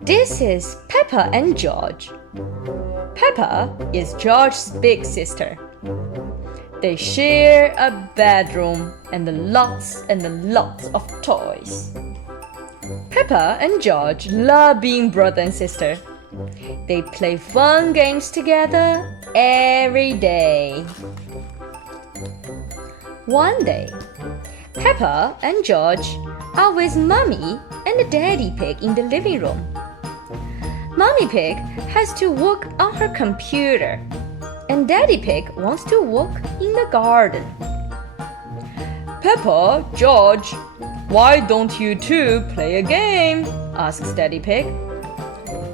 This is Peppa and George. Peppa is George's big sister. They share a bedroom and lots of toys. Peppa and George love being brother and sister. They play fun games together every day. One day, Peppa and George are with Mummy and Daddy Pig in the living room. Mummy Pig has to work on her computer, and Daddy Pig wants to work in the garden. Peppa, George, why don't you two play a game? Asks Daddy Pig.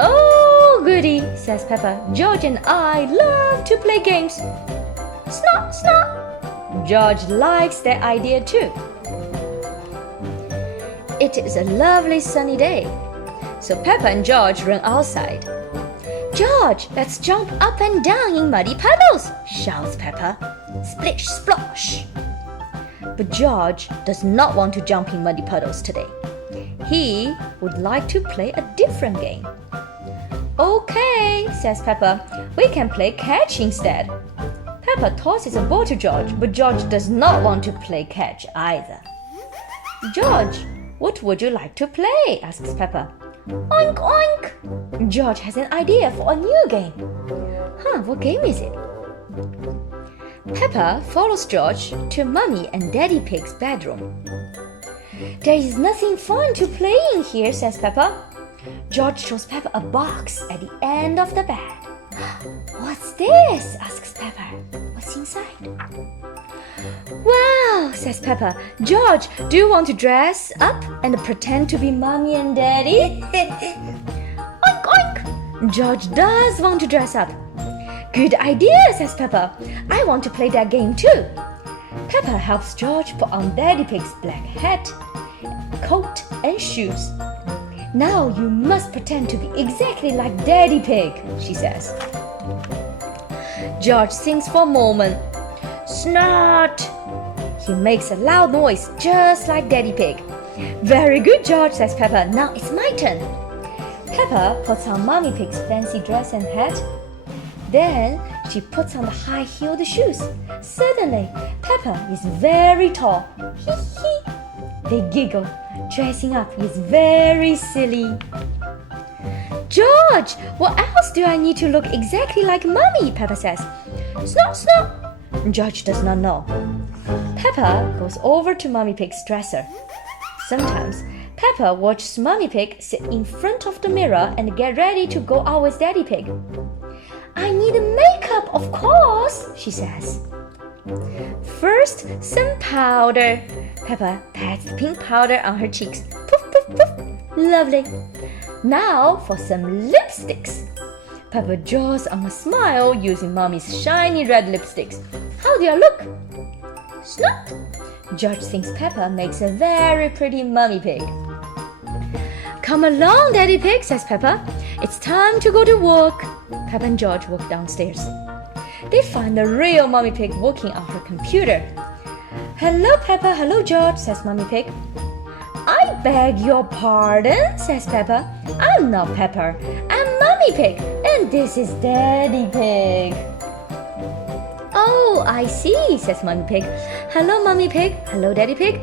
Oh, goody, says Peppa. George and I love to play games. Snot, snot. George likes that idea too. It is a lovely sunny day, so Peppa and George run outside. George, let's jump up and down in muddy puddles, shouts Peppa. Splish, splosh. But George does not want to jump in muddy puddles today. He would like to play a different game. Okay, says Peppa, we can play catch instead. Peppa tosses a ball to George, but George does not want to play catch either. George, what would you like to play? Asks Peppa. Oink, oink! George has an idea for a new game. What game is it? Peppa follows George to Mummy and Daddy Pig's bedroom. There is nothing fun to play in here, says Peppa. George shows Peppa a box at the end of the bed. What's this? Asks Peppa. What's inside? Wow, says Peppa. George, do you want to dress up and pretend to be Mommy and Daddy? Oink, oink! George does want to dress up. Good idea, says Peppa. I want to play that game too. Peppa helps George put on Daddy Pig's black hat, coat, and shoes. Now you must pretend to be exactly like Daddy Pig, she says. George thinks for a moment. Snort! He makes a loud noise just like Daddy Pig. Very good, George, says Peppa. Now it's my turn. Peppa puts on Mommy Pig's fancy dress and hat. Then she puts on the high-heeled shoes. Suddenly, Peppa is very tall. Hee hee. They giggle. Dressing up is very silly. George, what else do I need to look exactly like Mommy? Peppa says. Snort, snort. George does not know. Peppa goes over to Mommy Pig's dresser. Sometimes, Peppa watches Mommy Pig sit in front of the mirror and get ready to go out with Daddy Pig. I need makeup, of course, she says. First, some powder. Peppa pats the pink powder on her cheeks. Poof, poof, poof. Lovely. Now for some lipsticks. Peppa draws on a smile using Mommy's shiny red lipsticks. How do I look? Snot! George thinks Peppa makes a very pretty Mummy Pig. Come along, Daddy Pig, says Peppa. It's time to go to work. Peppa and George walk downstairs. They find the real Mummy Pig working on her computer. Hello, Peppa. Hello, George, says Mummy Pig. I beg your pardon, says Peppa. I'm not Peppa. I'm Mummy Pig, and this is Daddy Pig. Oh, I see, says Mummy Pig. Hello, Mummy Pig. Hello, Daddy Pig.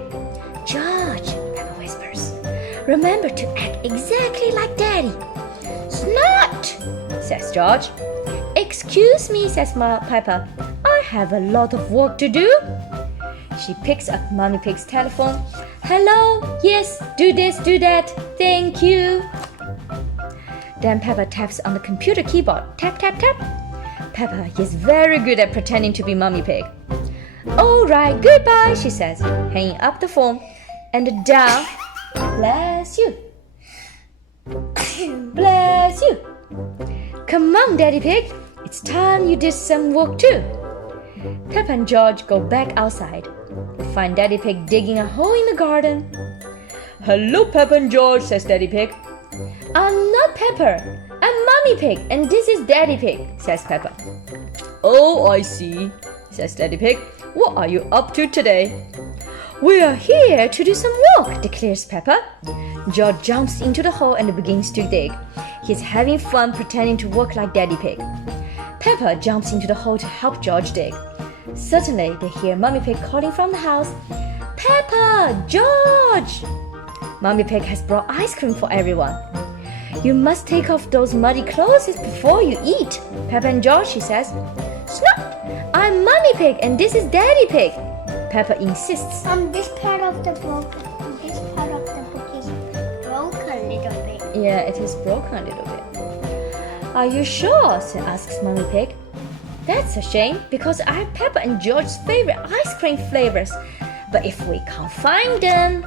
George, Peppa whispers. Remember to act exactly like Daddy. Snot, says George. Excuse me, says Peppa. I have a lot of work to do. She picks up Mummy Pig's telephone. Hello, yes, do this, do that. Thank you. Then Peppa taps on the computer keyboard. Tap, tap, tap. Peppa is very good at pretending to be Mummy Pig. All right, goodbye, she says, hanging up the phone. And down. Bless you. Bless you. Come on, Daddy Pig. It's time you did some work too. Peppa and George go back outside. They find Daddy Pig digging a hole in the garden. Hello, Peppa and George, says Daddy Pig. I'm not Peppa. I'm Mummy Pig, and this is Daddy Pig, says Peppa. Oh, I see, says Daddy Pig. What are you up to today? We are here to do some work, declares Peppa. George jumps into the hole and begins to dig. He's having fun pretending to work like Daddy Pig. Peppa jumps into the hole to help George dig. Suddenly, they hear Mummy Pig calling from the house, "Peppa! George!" Mummy Pig has brought ice cream for everyone. "You must take off those muddy clothes before you eat, Peppa and George," she says. "Snap! I'm Mummy Pig and this is Daddy Pig," Peppa insists. This part of the book is broken a little bit. Yeah, it is broken a little bit. "Are you sure?" asks Mummy Pig. "That's a shame because I have Peppa and George's favorite ice cream flavors. But if we can't find them..."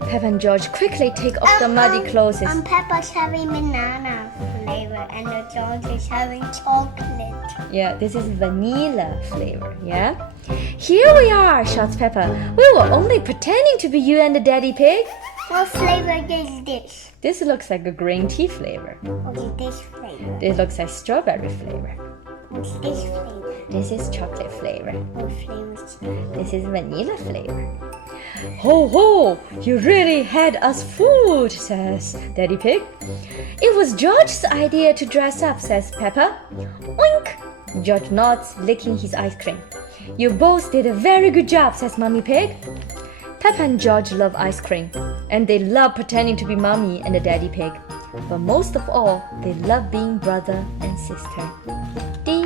Peppa and George quickly take off the muddy clothes. Peppa's having banana flavor and George is having chocolate. Yeah, this is vanilla flavor, yeah? "Here we are," shouts Peppa. "We were only pretending to be you and the Daddy Pig." What flavor is this? This looks like a green tea flavor. Okay, this flavor. This looks like strawberry flavor. What's this flavor? This is chocolate flavor. What flavor is This is vanilla flavor. "Ho ho! You really had us fooled," says Daddy Pig. "It was George's idea to dress up," says Peppa. "Oink!" George nods, licking his ice cream. "You both did a very good job," says Mummy Pig. Peppa and George love ice cream, and they love pretending to be Mummy and the Daddy Pig. But most of all, they love being brother and sister. The